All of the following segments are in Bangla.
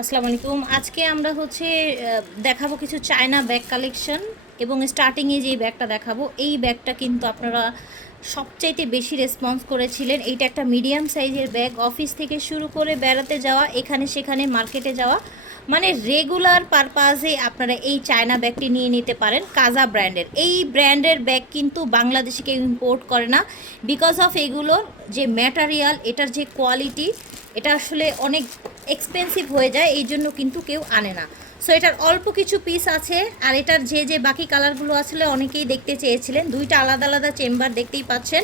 আসসালামু আলাইকুম। আজকে আমরা দেখাবো কিছু চায়না ব্যাগ কালেকশন এবং স্টার্টিংয়ে যে ব্যাগটা দেখাবো এই ব্যাগটা কিন্তু আপনারা সবচাইতে বেশি রেসপন্স করেছিলেন। এইটা একটা মিডিয়াম সাইজের ব্যাগ, অফিস থেকে শুরু করে বেড়াতে যাওয়া, এখানে সেখানে মার্কেটে যাওয়া, মানে রেগুলার পারপাজে আপনারা এই চায়না ব্যাগটি নিয়ে নিতে পারেন। কাজা ব্র্যান্ডের এই ব্র্যান্ডের ব্যাগ কিন্তু বাংলাদেশে কেউ ইম্পোর্ট করে না, বিকজ অফ এগুলোর যে ম্যাটেরিয়াল, এটার যে কোয়ালিটি, এটা আসলে অনেক এক্সপেন্সিভ হয়ে যায়, এই জন্য কিন্তু কেউ আনে না। সো এটার অল্প কিছু পিস আছে, আর এটার যে বাকি কালারগুলো আসলে অনেকেই দেখতে চেয়েছিলেন। দুইটা আলাদা আলাদা চেম্বার দেখতেই পাচ্ছেন,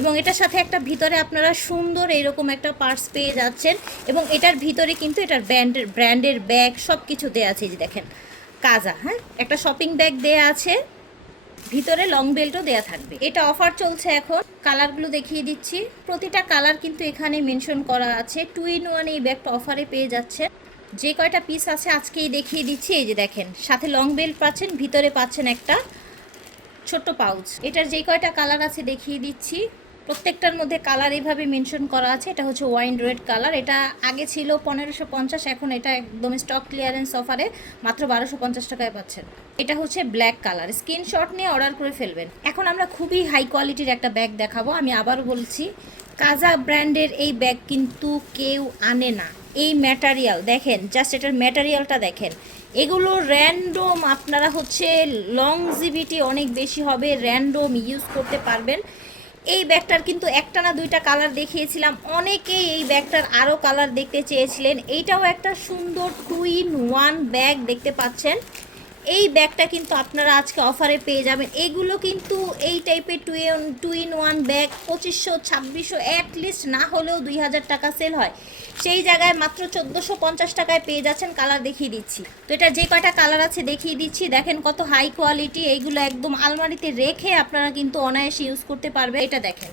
এবং এটার সাথে একটা ভিতরে আপনারা সুন্দর এইরকম একটা পার্স পেয়ে যাচ্ছেন, এবং এটার ভিতরে কিন্তু এটার ব্র্যান্ডের ব্যাগ সব কিছু দেওয়া আছে। যে দেখেন কাজা, হ্যাঁ, একটা শপিং ব্যাগ দেয়া আছে, ভিতরে লং বেল্টও দেয়া থাকবে। এটা অফার চলছে এখন। কালারগুলো দেখিয়ে দিচ্ছি, প্রতিটা কালার কিন্তু এখানে মেনশন করা আছে। 2 in 1 এই ব্যাগটা অফারে পেয়ে যাচ্ছে। যে কয়টা পিস আছে আজকেই দেখিয়ে দিচ্ছি। এই যে দেখেন, সাথে লং বেল্ট পাচ্ছেন, ভিতরে পাচ্ছেন একটা ছোট্ট পাউচ। এটার যে কয়টা কালার আছে দেখিয়ে দিচ্ছি। প্রত্যেকটার মধ্যে কালার এইভাবে মেনশন করা আছে। এটা হচ্ছে ওয়াইন রেড কালার, এটা আগে ছিল 1550, এখন এটা একদম স্টক ক্লিয়ারেন্স অফারে মাত্র 1250 টাকায় পাচ্ছেন। এটা হচ্ছে ব্ল্যাক কালার, স্ক্রিনশট নিয়ে অর্ডার করে ফেলবেন। এখন আমরা খুবই হাই কোয়ালিটির একটা ব্যাগ দেখাবো। আমি আবারও বলছি, কাজা ব্র্যান্ডের এই ব্যাগ কিন্তু কেউ আনে না। এই ম্যাটেরিয়াল দেখেন, জাস্ট এটার ম্যাটেরিয়ালটা দেখেন। এগুলো র্যান্ডম, আপনারা লংজিভিটি অনেক বেশি হবে, র্যান্ডম ইউজ করতে পারবেন। এই ব্যাগটার কিন্তু একটা না দুইটা কালার দেখিয়েছিলাম, অনেকেই এই ব্যাগটার আরও কালার দেখতে চেয়েছিলেন। এইটাও একটা সুন্দর 2 in 1 ব্যাগ দেখতে পাচ্ছেন। এই ব্যাগটা কিন্তু আপনারা আজকে অফারে পেয়ে যাবেন। এগুলো কিন্তু এই টাইপের 2 in 1 ব্যাগ 2500 2600, অ্যাটলিস্ট না হলেও 2000 টাকা সেল হয়, সেই জায়গায় মাত্র 1450 টাকায় পেয়ে যাচ্ছেন। কালার দেখিয়ে দিচ্ছি, তো এটা যে কয়টা কালার আছে দেখিয়ে দিচ্ছি। দেখেন কত হাই কোয়ালিটি, এইগুলো একদম আলমারিতে রেখে আপনারা কিন্তু অনায়াসে ইউজ করতে পারবে। এটা দেখেন,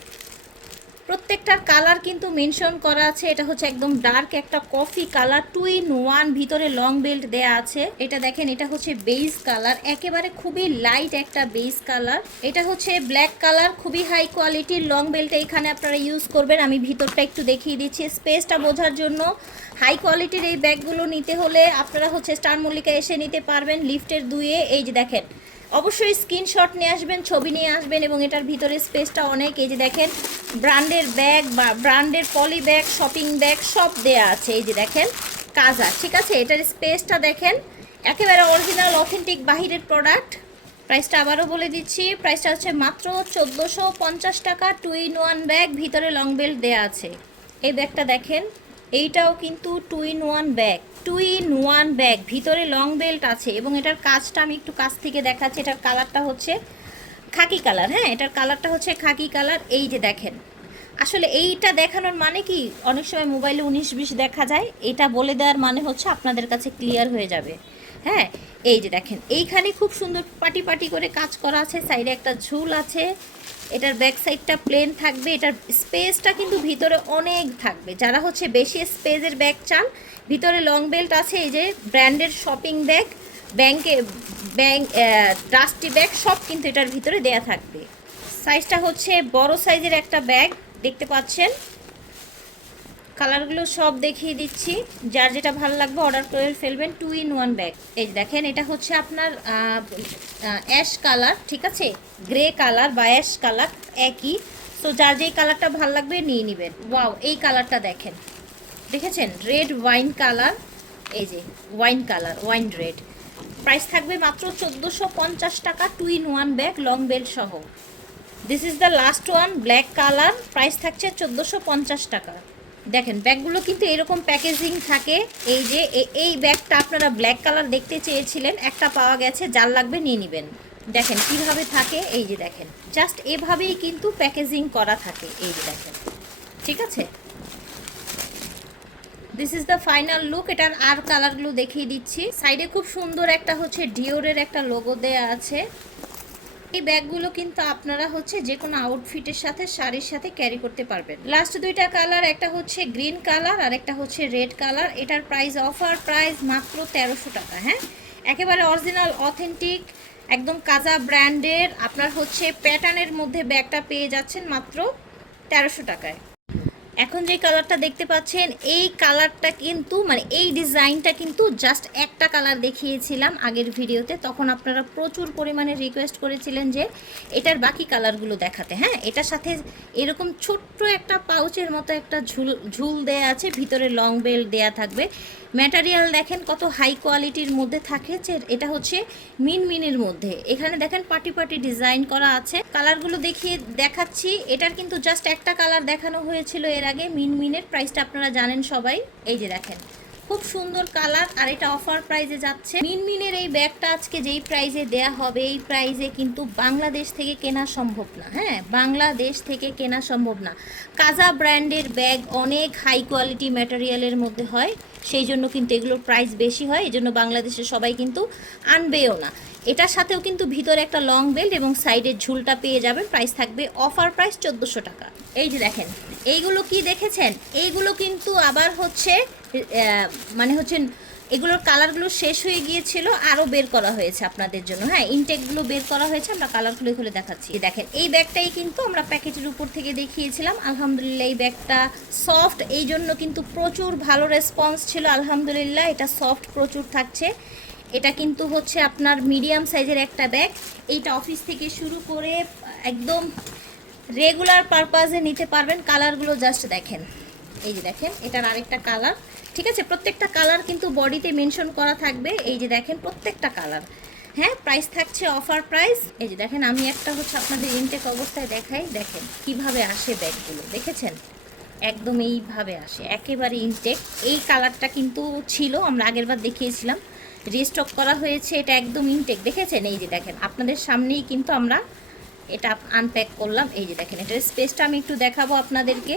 প্রত্যেকটার কালার কিন্তু মেনশন করা আছে। এটা হচ্ছে একদম ডার্ক একটা কফি কালার, 2 in 1, ভিতরে লং বেল্ট দেয়া আছে। এটা দেখেন, এটা হচ্ছে বেজ কালার, একেবারে খুবই লাইট একটা বেজ কালার। এটা হচ্ছে ব্ল্যাক কালার, খুবই হাই কোয়ালিটির লং বেল্ট এখানে আপনারা ইউজ করবেন। আমি ভিতরটা একটু দেখিয়ে দিচ্ছি স্পেসটা বোঝার জন্য। হাই কোয়ালিটির এই ব্যাগগুলো নিতে হলে আপনারা স্টার মল্লিকা এসে নিতে পারবেন, লিফটের 2-এ। এই যে দেখেন, অবশ্যই স্ক্রিনশট নিয়ে আসবেন, ছবি নিয়ে আসবেন, এবং এটার ভিতরে স্পেসটা অনেক। এই যে দেখেন, ব্র্যান্ডের ব্যাগ বা ব্র্যান্ডের পলি ব্যাগ, শপিং ব্যাগ সব দেয়া আছে। এই যে দেখেন কাজা, ঠিক আছে। এটার স্পেসটা দেখেন, একেবারে অরিজিনাল অথেন্টিক বাহিরের প্রোডাক্ট। প্রাইসটা আবারও বলে দিচ্ছি, প্রাইসটা হচ্ছে মাত্র 1450 টাকা। 2 in 1 ব্যাগ, ভিতরে লং বেল্ট দেয়া আছে। এই ব্যাগটা দেখেন, এইটাও কিন্তু 2 in 1 ব্যাগ, 2 in 1 ব্যাগ, ভিতরে লং বেল্ট আছে, এবং এটার কাজটা আমি একটু কাছ থেকে দেখাচ্ছি। এটার কালারটা হচ্ছে খাকি কালার, হ্যাঁ, এটার কালারটা হচ্ছে খাকি কালার। এই যে দেখেন, আসলে এইটা দেখানোর মানে কি, অনেক সময় মোবাইলে 19-20 দেখা যায়, এটা বলে দেওয়ার মানে হচ্ছে আপনাদের কাছে ক্লিয়ার হয়ে যাবে। হ্যাঁ, এই যে দেখেন, এইখানে খুব সুন্দর পাটি পাটি করে কাজ করা আছে, সাইডে একটা ঝুল আছে। এটার ব্যাক সাইডটা প্লেন থাকবে, এটার স্পেসটা কিন্তু ভিতরে অনেক থাকবে। যারা বেশি স্পেসের ব্যাগ চান, ভিতরে লং বেল্ট আছে। এই যে ব্র্যান্ডের shopping bag, bank dusty bag সব কিন্তু এটার ভিতরে দেয়া থাকবে। সাইজটা হচ্ছে বড় সাইজের একটা ব্যাগ দেখতে পাচ্ছেন। কালারগুলো সব দেখিয়ে দিচ্ছি, যার যেটা ভালো লাগবে অর্ডার করে ফেলবেন। 2 in 1 ব্যাগ। এই দেখেন, এটা হচ্ছে আপনার অ্যাশ কালার, ঠিক আছে, গ্রে কালার বা অ্যাশ কালার একই। সো যার যেই কালারটা ভালো লাগবে নিয়ে নেবেন। ওয়াও, এই কালারটা দেখেন, দেখেছেন, রেড ওয়াইন কালার। এই যে wine colour, wine red. Price থাকবে মাত্র 1450 টাকা, 2 in 1 ব্যাগ, লং বেল্ট সহ। This is the last one, black colour, price থাকছে 1450 টাকা। দেখেন, ব্যাগগুলো কিন্তু এরকম প্যাকেজিং থাকে। এই যে এই ব্যাগটা আপনারা ব্ল্যাক কালার দেখতে চেয়েছিলেন, একটা পাওয়া গেছে, যার লাগবে নিয়ে নেবেন। দেখেন কিভাবে থাকে, এই যে দেখেন, জাস্ট এভাবেই কিন্তু প্যাকেজিং করা থাকে। এই যে দেখেন, ঠিক আছে। This is the final look. এটার আর কালারগুলো দেখিয়ে দিচ্ছি। সাইডে খুব সুন্দর একটা ডিওরের একটা লোগো দেয়া আছে। এই ব্যাগগুলো কিন্তু আপনারা যে কোনো আউটফিটের সাথে, শাড়ির সাথে ক্যারি করতে পারবেন। লাস্ট দুইটা কালার, একটা হচ্ছে গ্রিন কালার আর একটা হচ্ছে রেড কালার। এটার প্রাইস, অফার প্রাইস মাত্র 1300 টাকা। হ্যাঁ, একেবারে অরিজিনাল অথেন্টিক একদম কাজা ব্র্যান্ডের আপনার প্যাটার্নের মধ্যে ব্যাগটা পেয়ে যাচ্ছেন মাত্র 1300 টাকায়। এখন যে কালারটা দেখতে পাচ্ছেন এই কালারটা কিন্তু মানে এই ডিজাইনটা কিন্তু জাস্ট একটা কালার দেখিয়েছিলাম আগের ভিডিওতে, তখন আপনারা প্রচুর পরিমাণে রিকোয়েস্ট করেছিলেন যে এটার বাকি কালারগুলো দেখাতে। হ্যাঁ, এটার সাথে এরকম ছোট্ট একটা পাউচের মতো একটা ঝুল দেয়া আছে, ভিতরে লং বেল্ট দেয়া থাকবে। ম্যাটেরিয়াল দেখেন কত হাই কোয়ালিটির মধ্যে থাকে, যে এটা হচ্ছে মিনমিনের মধ্যে। এখানে দেখেন পাটি পাটি ডিজাইন করা আছে। কালারগুলো দেখাচ্ছি। এটার কিন্তু জাস্ট একটা কালার দেখানো হয়েছিল এর আগে মিনমিনের, প্রাইসটা আপনারা জানেন সবাই। এই যে দেখেন খুব সুন্দর কালার, আর এটা অফার প্রাইজে যাচ্ছে। মিনমিনের এই ব্যাগটা আজকে যেই প্রাইজে দেয়া হবে এই প্রাইজে কিন্তু বাংলাদেশ থেকে কেনা সম্ভব না। হ্যাঁ, বাংলাদেশ থেকে কেনা সম্ভব না। কাজা ব্র্যান্ডের ব্যাগ অনেক হাই কোয়ালিটি ম্যাটেরিয়ালের মধ্যে হয়, সেই জন্য কিন্তু এগুলোর প্রাইস বেশি হয়, এই জন্য বাংলাদেশে সবাই কিন্তু আনবেও না। এটার সাথেও কিন্তু ভিতরে একটা লং বেল্ট এবং সাইডের ঝুলটা পেয়ে যাবেন। প্রাইস থাকবে অফার প্রাইস 1400 টাকা। এই যে দেখেন এইগুলো কি দেখেছেন, এইগুলো কিন্তু আবার হচ্ছে মানে হচ্ছে এগুলোর কালারগুলো শেষ হয়ে গিয়েছিল, আরও বের করা হয়েছে আপনাদের জন্য। হ্যাঁ, ইনটেকগুলো বের করা হয়েছে, আমরা কালার খুলে খুলে দেখাচ্ছি। দেখেন এই ব্যাগটাই কিন্তু আমরা প্যাকেটের উপর থেকে দেখিয়েছিলাম। আলহামদুলিল্লাহ এই ব্যাগটা সফট, এই জন্য কিন্তু প্রচুর ভালো রেসপন্স ছিল। আলহামদুলিল্লাহ এটা সফট প্রচুর থাকছে। এটা কিন্তু হচ্ছে আপনার মিডিয়াম সাইজের একটা ব্যাগ। এইটা অফিস থেকে শুরু করে একদম রেগুলার পারপাসে নিতে পারবেন। কালারগুলো জাস্ট দেখেন, এই যে দেখেন এটার আরেকটা কালার, ঠিক আছে। প্রত্যেকটা কালার কিন্তু বডিতে মেনশন করা থাকবে। এই যে দেখেন প্রত্যেকটা কালার। হ্যাঁ, প্রাইস থাকছে অফার প্রাইস। এই যে দেখেন আমি একটা হচ্ছে আপনাদের ইনটেক অবস্থায় দেখাই, দেখেন কিভাবে আসে ব্যাগগুলো, দেখেছেন একদম এইভাবে আসে, একেবারে ইনটেক। এই কালারটা কিন্তু ছিল, আমরা আগেরবার দেখিয়েছিলাম, রিস্টক করা হয়েছে। এটা একদম ইনটেক, দেখেছেন। এই যে দেখেন আপনাদের সামনেই কিন্তু আমরা এটা আনপ্যাক করলাম। এই যে দেখেন এটার স্পেসটা আমি একটু দেখাবো আপনাদেরকে।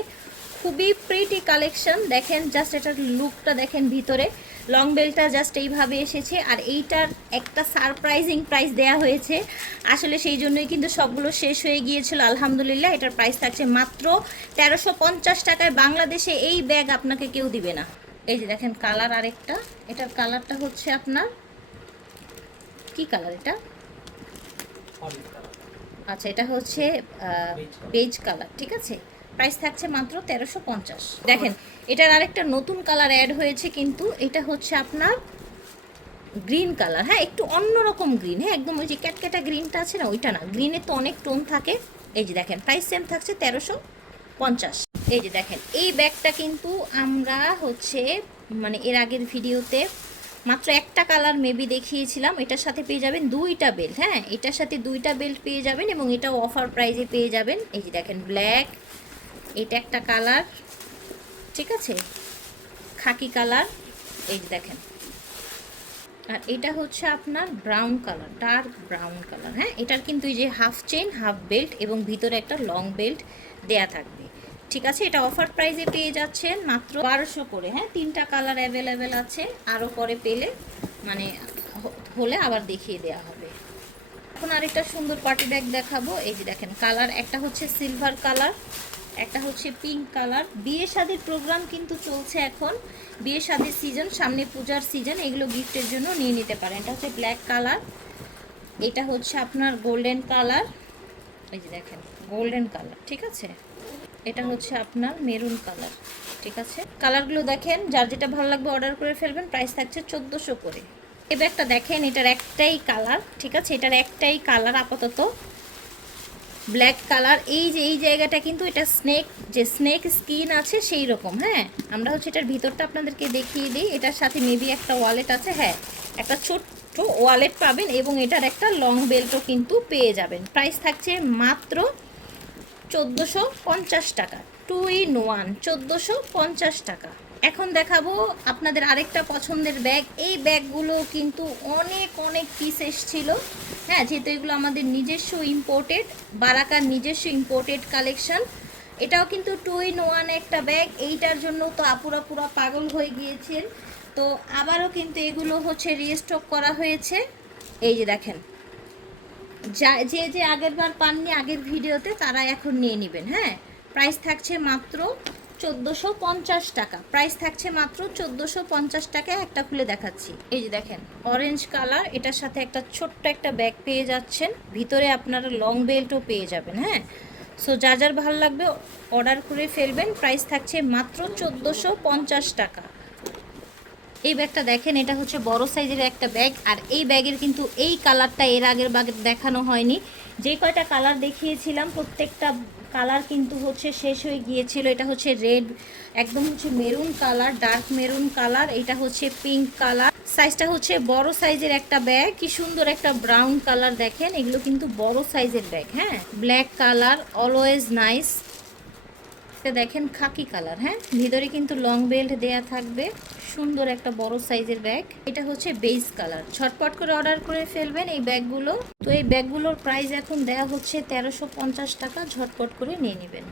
খুবই প্রিটি কালেকশন, দেখেন জাস্ট এটার লুকটা দেখেন। ভিতরে লং বেল্টটা জাস্ট এইভাবে এসেছে, আর এইটার একটা সারপ্রাইজিং প্রাইস দেয়া হয়েছে আসলে, সেই জন্যই কিন্তু সবগুলো শেষ হয়ে গিয়েছিল। আলহামদুলিল্লাহ এটার প্রাইস থাকছে মাত্র 1350 টাকায়। বাংলাদেশে এই ব্যাগ আপনাকে কেউ দিবে না। এই যে দেখেন কালার আরেকটা, এটার কালারটা হচ্ছে আপনার কি কালার এটা, আচ্ছা এটা হচ্ছে বেজ কালার, ঠিক আছে। প্রাইস থাকছে মাত্র 1350। দেখেন এটার আরেকটা নতুন কালার অ্যাড হয়েছে, কিন্তু এটা হচ্ছে আপনার গ্রিন কালার। হ্যাঁ, একটু অন্যরকম গ্রিন। হ্যাঁ, একদম ওই যে ক্যাটক্যাটা গ্রিনটা আছে না, ওইটা না, গ্রিনের তো অনেক টোন থাকে। এই যে দেখেন প্রাইস সেম থাকছে 1350। এই যে দেখেন এই ব্যাগটা কিন্তু আমরা হচ্ছে মানে এর আগের ভিডিওতে মাত্র একটা কালার মেবি দেখিয়েছিলাম। এটার সাথে পেয়ে যাবেন দুইটা বেল্ট। হ্যাঁ, এটার সাথে দুইটা বেল্ট পেয়ে যাবেন এবং এটাও অফার প্রাইজে পেয়ে যাবেন। এই যে দেখেন ব্ল্যাক, এটা একটা কালার, ঠিক আছে, খাকি কালার। এই যে দেখেন, আর এটা হচ্ছে আপনার brown colour, dark brown colour. হ্যাঁ, এটার কিন্তু এই যে হাফ চেইন হাফ বেল্ট এবং ভিতরে একটা লং বেল্ট দেয়া থাকবে, ঠিক আছে। এটা অফার প্রাইসে পেয়ে যাচ্ছেন মাত্র 1200 করে। হ্যাঁ, তিনটা কালার অ্যাভেলেবেল আছে, আরও পরে পেলে মানে হলে আবার দেখিয়ে দেওয়া হবে। এখন আরেকটা সুন্দর পার্টি ব্যাগ দেখাবো। এই যে দেখেন কালার, একটা হচ্ছে সিলভার কালার, একটা হচ্ছে পিঙ্ক কালার। বিয়ে শাদির প্রোগ্রাম কিন্তু চলছে এখন, বিয়ে শাদির সিজন, সামনে পূজার সিজন, এগুলো গিফটের জন্য নিয়ে নিতে পারেন। এটা হচ্ছে ব্ল্যাক কালার, এটা হচ্ছে আপনার গোল্ডেন কালার। এই যে দেখেন গোল্ডেন কালার, ঠিক আছে। এটা হচ্ছে আপনার মেরুন কালার, ঠিক আছে। কালারগুলো দেখেন, যার যেটা ভালো লাগবে অর্ডার করে ফেলবেন। প্রাইস থাকছে 1400 করে। এই ব্যাগটা দেখেন, এটার একটাই কালার, ঠিক আছে, এটার একটাই কালার আপাতত ব্ল্যাক কালার। এই যে এই জায়গাটা কিন্তু এটা স্নেক, যে স্নেক স্কিন আছে সেই রকম। হ্যাঁ, আমরা হচ্ছে এটার ভিতরটা আপনাদেরকে দেখিয়ে দিই। এটার সাথে মেবি একটা ওয়ালেট আছে, হ্যাঁ একটা ছোট্ট ওয়ালেট পাবেন এবং এটার একটা লং বেল্টও কিন্তু পেয়ে যাবেন। প্রাইস থাকছে মাত্র 1450 টাকা, 2 in 1, 1450 টাকা। এখন দেখাবো আপনাদের আরেকটা পছন্দের ব্যাগ। এই ব্যাগগুলো কিন্তু অনেক অনেক পিস এসেছিল। হ্যাঁ, যেহেতু এগুলো আমাদের নিজস্ব ইম্পোর্টেড, বারাকার নিজস্ব ইম্পোর্টেড কালেকশন। এটাও কিন্তু 2 in 1 একটা ব্যাগ। এইটার জন্য তো আপুরা পুরা পাগল হয়ে গিয়েছেন। তো আবারও কিন্তু এগুলো হচ্ছে রিস্টক করা হয়েছে। এই যে দেখেন, যে আগের বার পাননি আগের ভিডিওতে, তারা এখন নিয়ে নেবেন। হ্যাঁ, প্রাইস থাকছে মাত্র 1450 টাকা। প্রাইস থাকছে মাত্র 1450 টাকা। একটা খুলে দেখাচ্ছি। এই যে দেখেন অরেঞ্জ কালার, এটার সাথে একটা ছোট্ট একটা ব্যাগ পেয়ে যাচ্ছেন, ভিতরে আপনারা লং বেল্টও পেয়ে যাবেন। হ্যাঁ, সো যার যার ভালো লাগবে অর্ডার করে ফেলবেন। প্রাইস থাকছে মাত্র 1450 টাকা। এই ব্যাগটা দেখেন, এটা হচ্ছে বড় সাইজের একটা ব্যাগ। আর এই ব্যাগের কিন্তু এই কালারটা এর আগের ব্যাগে দেখানো হয়নি। যে কয়টা কালার দেখিয়েছিলাম প্রত্যেকটা কালার কিন্তু হচ্ছে শেষ হয়ে গিয়েছিল। এটা হচ্ছে রেড, একদম হচ্ছে maroon colour, dark maroon colour. এটা হচ্ছে পিঙ্ক কালার। সাইজটা হচ্ছে বড় সাইজের একটা ব্যাগ। কি সুন্দর একটা ব্রাউন কালার দেখেন, এগুলো কিন্তু বড় সাইজের ব্যাগ। হ্যাঁ, ব্ল্যাক কালার, অলওয়েজ নাইস। দেখেন খাকি কালার। হ্যাঁ, ভিতরে কিন্তু লং বেল্ট দেয়া থাকবে। সুন্দর একটা বড় সাইজের ব্যাগ। এটা হচ্ছে বেজ কালার। ঝটপট করে অর্ডার করে ফেলবেন এই ব্যাগগুলো। তো এই ব্যাগগুলোর প্রাইস এখন দেয়া হচ্ছে 1350 টাকা। ঝটপট করে নিয়ে নেবেন।